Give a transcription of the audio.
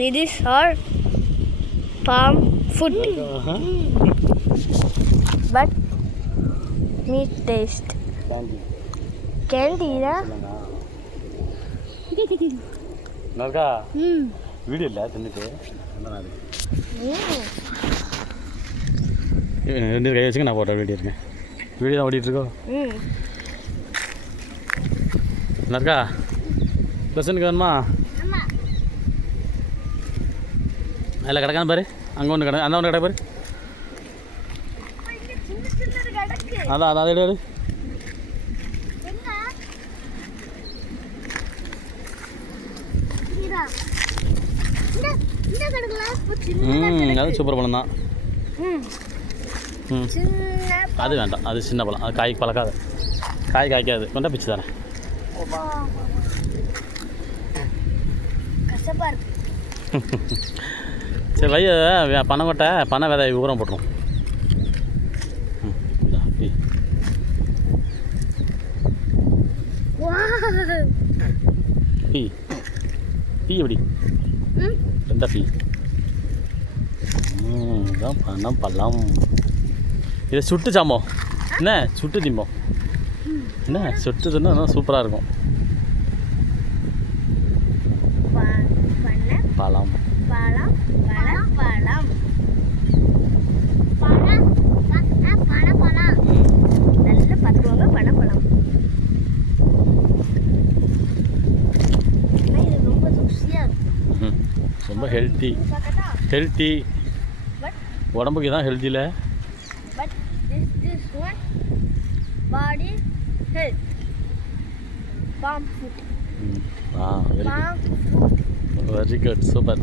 It is our palm food, but meat taste. Candy, na? நல்கா video இல்லை தின்னுட்டு ரெண்டு கை வச்சுக்க நான் போட்டோ வீடியோ இருக்கேன் வீடியோ தான் ஓடிட்டுருக்கோம் நல்கா லெசனுக்கு வேணுமா அதில் கிடக்கான்னு பாரு அங்கே ஒன்று கிடக்கு அந்த ஒன்று கிடக்கு பாரு அதான் அதான் அதை எடு அது சூப்பர் பழம் தான் அது வேண்டாம் அது சின்ன பழம் அது காய் பழக்காது காய் காய்க்காது கொண்டா பிச்சு தரேன் சரி வை பனை கொட்டை பனை விதை ஊரம் போட்டுரும் பீ பீ எப்படி ரெண்டா பீ இதான் பணம் பழம் இதை சுட்டு சாம்போம் என்ன சுட்டு திம்போம் என்ன சுட்டு தின்னா சூப்பராக இருக்கும் பழம் பழம் பழம் பழம் நல்ல பார்த்துக்கோங்க பழம் இது ரொம்ப ருசியாக இருக்கும் ரொம்ப ஹெல்த்தி உடம்புக்கு தான் ஹெல்த்தியில் but this one body health palm fruit very good super